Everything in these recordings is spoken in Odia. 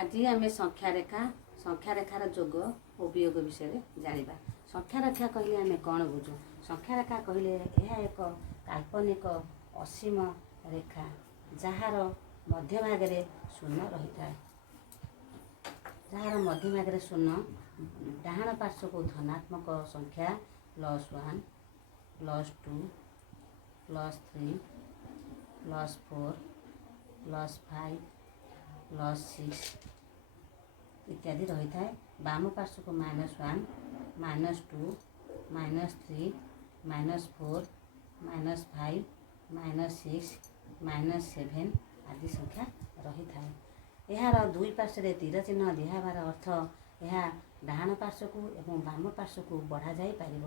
ଆଜି ଆମେ ସଂଖ୍ୟାରେଖାର ଯୋଗ ଓ ବିୟୋଗ ବିଷୟରେ ଜାଣିବା। ସଂଖ୍ୟାରେଖା କହିଲେ ଆମେ କ'ଣ ବୁଝୁ? ସଂଖ୍ୟାରେଖା କହିଲେ ଏହା ଏକ କାଳ୍ପନିକ ଅସୀମ ରେଖା ଯାହାର ମଧ୍ୟଭାଗରେ ଶୂନ ରହିଥାଏ। ଡାହାଣ ପାର୍ଶ୍ୱକୁ ଧନାତ୍ମକ ସଂଖ୍ୟା +1, +2, +3, +4, +5, +6 ଇତ୍ୟାଦି ରହିଥାଏ। ବାମ ପାର୍ଶ୍ୱକୁ -1, -2, -3, -4, -5, -6, -7 ଆଦି ସଂଖ୍ୟା ରହିଥାଏ। ଏହାର ଦୁଇ ପାର୍ଶ୍ୱରେ ତୀର ଚିହ୍ନ ଦିଆହେବାର ଅର୍ଥ ଏହା ଡାହାଣ ପାର୍ଶ୍ୱକୁ ଏବଂ ବାମ ପାର୍ଶ୍ୱକୁ ବଢ଼ାଯାଇ ପାରିବ।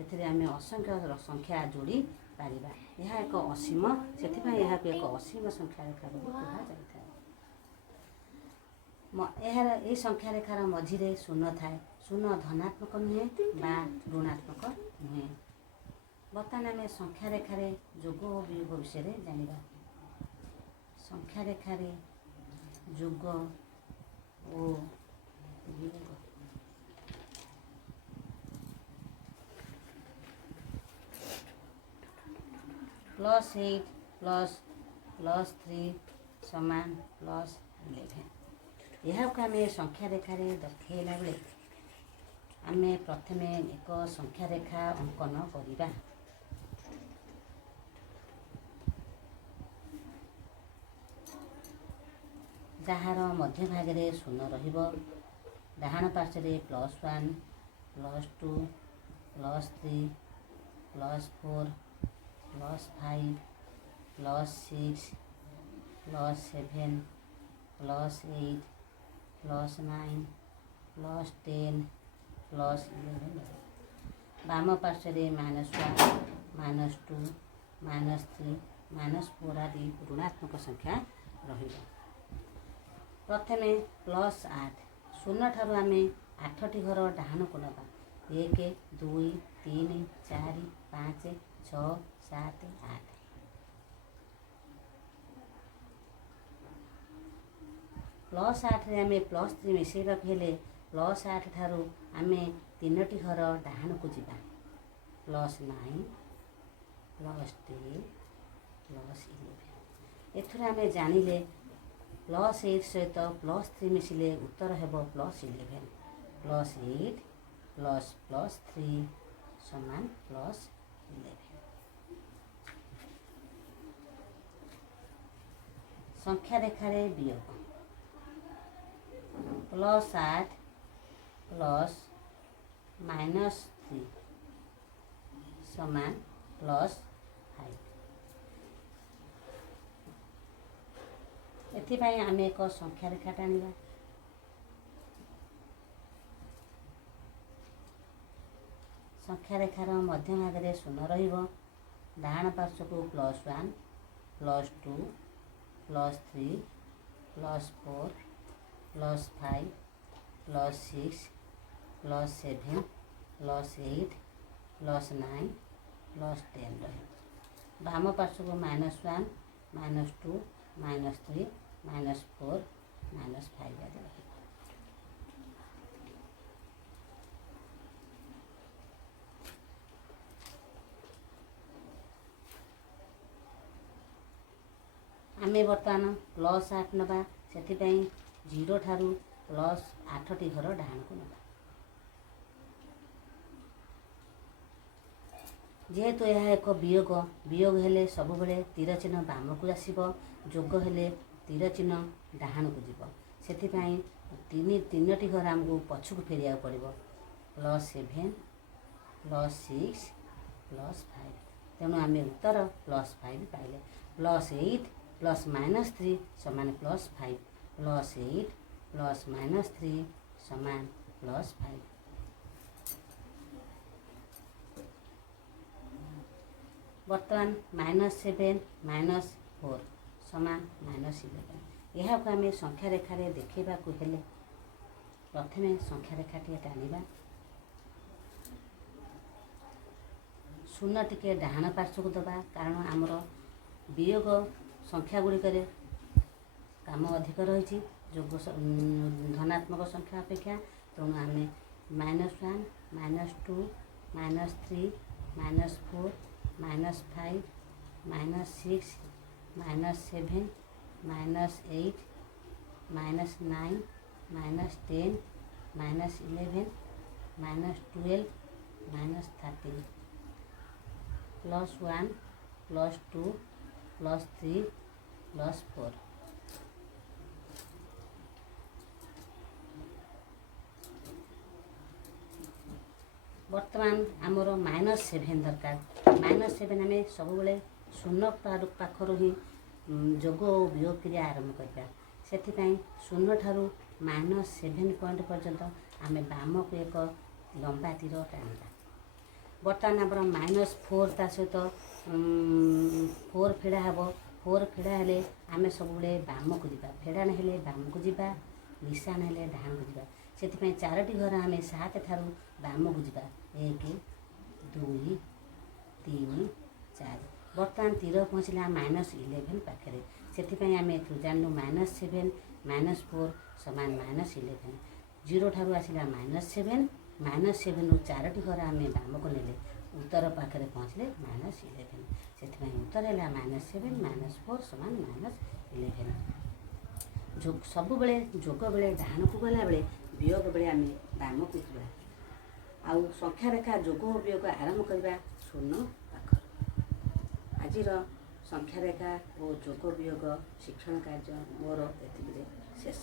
ଏଥିରେ ଆମେ ଅସଂଖ୍ୟ ସଂଖ୍ୟା ଯୋଡ଼ି ପାରିବା। ଏହା ଏକ ଅସୀମ, ସେଥିପାଇଁ ଏହାକୁ ଏକ ଅସୀମ ସଂଖ୍ୟାରେଖା ବୋଲି କୁହାଯାଇଥାଏ। ଏହି ସଂଖ୍ୟାରେଖାର ମଝିରେ ଶୂନ ଥାଏ। ଶୂନ ଧନାତ୍ମକ ନୁହେଁ ବା ଋଣାତ୍ମକ ନୁହେଁ। ବର୍ତ୍ତମାନ ଆମେ ସଂଖ୍ୟାରେଖାରେ ଯୋଗ ଓ ବିୟୋଗ ବିଷୟରେ ଜାଣିବା। ସଂଖ୍ୟାରେଖାରେ ଯୋଗ ଓ ବିୟୋଗ। +8 +3 = +11। ଏହାକୁ ଆମେ ସଂଖ୍ୟାରେଖାରେ ଦେଖାଇଲା ବେଳେ ଆମେ ପ୍ରଥମେ ଏକ ସଂଖ୍ୟାରେଖା ଅଙ୍କନ କରିବା। ଯାହାର ମଧ୍ୟଭାଗରେ ଶୂନ ରହିବ। ଡାହାଣ ପାର୍ଶ୍ୱରେ +1, +2, +3, +4, +5, +6, +7, +8, +9, +10, +11। ବାମ ପାର୍ଶ୍ୱରେ -1, -2, -3, -4 ଆଦି ଋଣାତ୍ମକ ସଂଖ୍ୟା ରହିବ। ପ୍ରଥମେ +8, ଶୂନଠାରୁ ଆମେ 8ଟି ଘର ଡାହାଣକୁ ନେବା। 1, 2, 3, 4, 5, 6, 7, 8। +8ରେ ଆମେ +3 ମିଶାଇବାକୁ ହେଲେ +8 ଠାରୁ ଆମେ 3ଟି ଘର ଡାହାଣକୁ ଯିବା। +9, +10, +11। ଏଥିରୁ ଆମେ ଜାଣିଲେ +8 ସହିତ +3 ମିଶିଲେ ଉତ୍ତର ହେବ +11। +8 +3 = +11। ସଂଖ୍ୟାରେଖାରେ ବିୟୋଗ। +8 + -3 = +5। ଏଥିପାଇଁ ଆମେ ଏକ ସଂଖ୍ୟାରେଖା ଟାଣିବା। ସଂଖ୍ୟାରେଖାର ମଧ୍ୟଭାଗରେ ଶୂନ ରହିବ। ଡାହାଣ ପାର୍ଶ୍ୱକୁ +1, +2, +3, +4, +5, +6, +7, +8, +9, +10 ରହିବ। ବାମ ପାର୍ଶ୍ୱକୁ -1, -2, -3, -4, -5 ଆଦି ରହିବ। ଆମେ ବର୍ତ୍ତମାନ +8 ନେବା। ସେଥିପାଇଁ 0 ଠାରୁ +8ଟି ଘର ଡାହାଣକୁ ନେବା। ଯେହେତୁ ଏହା ଏକ ବିୟୋଗ ହେଲେ ସବୁବେଳେ ତୀର ଚିହ୍ନ ବାମକୁ ଆସିବ। ଯୋଗ ହେଲେ ତୀର ଚିହ୍ନ ଡାହାଣକୁ ଯିବ। ସେଥିପାଇଁ 3ଟି ଘର ଆମକୁ ପଛକୁ ଫେରିବାକୁ ପଡ଼ିବ। +7, +6, +5। ତେଣୁ ଆମେ ଉତ୍ତର +5 ପାଇଲେ। +8 + -3 = +5। +8 + -3 = +5। ବର୍ତ୍ତମାନ -7 - 4 = -11। ଏହାକୁ ଆମେ ସଂଖ୍ୟାରେଖାରେ ଦେଖାଇବାକୁ ହେଲେ ପ୍ରଥମେ ସଂଖ୍ୟାରେଖାଟିଏ ଟାଣିବା। ଶୂନ ଟିକେ ଡାହାଣ ପାର୍ଶ୍ୱକୁ ଦେବା, କାରଣ ଆମର ବିୟୋଗ ସଂଖ୍ୟା ଗୁଡ଼ିକରେ କାମ ଅଧିକ ରହିଛି। ଧନାତ୍ମକ ସଂଖ୍ୟା ଅପେକ୍ଷା। ତେଣୁ ଆମେ -1, -2, -3, -4, -5, -6, -7, -8, -9, -10, -11, -12, -13, +1, +2, +3, +4। ବର୍ତ୍ତମାନ ଆମର -7 ଦରକାର। -7 ଆମେ ସବୁବେଳେ ଶୂନ ପାଖରୁ ହିଁ ଯୋଗ ଓ ବିୟୋଗ କ୍ରିୟା ଆରମ୍ଭ କରିବା। ସେଥିପାଇଁ ଶୂନ ଠାରୁ -7 ପଏଣ୍ଟ ପର୍ଯ୍ୟନ୍ତ ଆମେ ବାମକୁ ଏକ ଲମ୍ବା ତୀର ଟାଣିବା। ବର୍ତ୍ତମାନ ଆମର -4 ତା ସହିତ 4 ଫେଡ଼ା ହେବ। 4 ଫେଡ଼ା ହେଲେ ଆମେ ସବୁବେଳେ ବାମକୁ ଯିବା। ଫେଡ଼ାଣ ହେଲେ ବାମକୁ ଯିବା, ନିଶାଣ ହେଲେ ଡାହାଣକୁ ଯିବା। ସେଥିପାଇଁ 4ଟି ଘର ଆମେ 7 ଠାରୁ ବାମକୁ ଯିବା। 1, 2, 3, 4। ବର୍ତ୍ତମାନ ତୀର ପହଞ୍ଚିଲା -11 ପାଖରେ। ସେଥିପାଇଁ ଆମେ ଏଥିରୁ ଜାଣିଲୁ -7 -4 = -11। 0 ଠାରୁ ଆସିଲା -7, -7ରୁ 4ଟି ଘର ଆମେ ବାମକୁ ନେଲେ ଉତ୍ତର ପାଖରେ ପହଞ୍ଚିଲେ -11। ସେଥିପାଇଁ ଉତ୍ତର ହେଲା -7 -4 = -11। ସବୁବେଳେ ଯୋଗ ବେଳେ ଡାହାଣକୁ ଗଲାବେଳେ ବିୟୋଗ ବେଳେ ଆମେ ବାମକୁ ଯିବା। ଆଉ ସଂଖ୍ୟା ରେଖା ଯୋଗ ଓ ବିୟୋଗ ଆରମ୍ଭ କରିବା ଶୂନ ପାଖରୁ। ଆଜିର ସଂଖ୍ୟା ରେଖା ଓ ଯୋଗ ବିୟୋଗ ଶିକ୍ଷଣ କାର୍ଯ୍ୟ ମୋର ଏତିକିରେ ଶେଷ।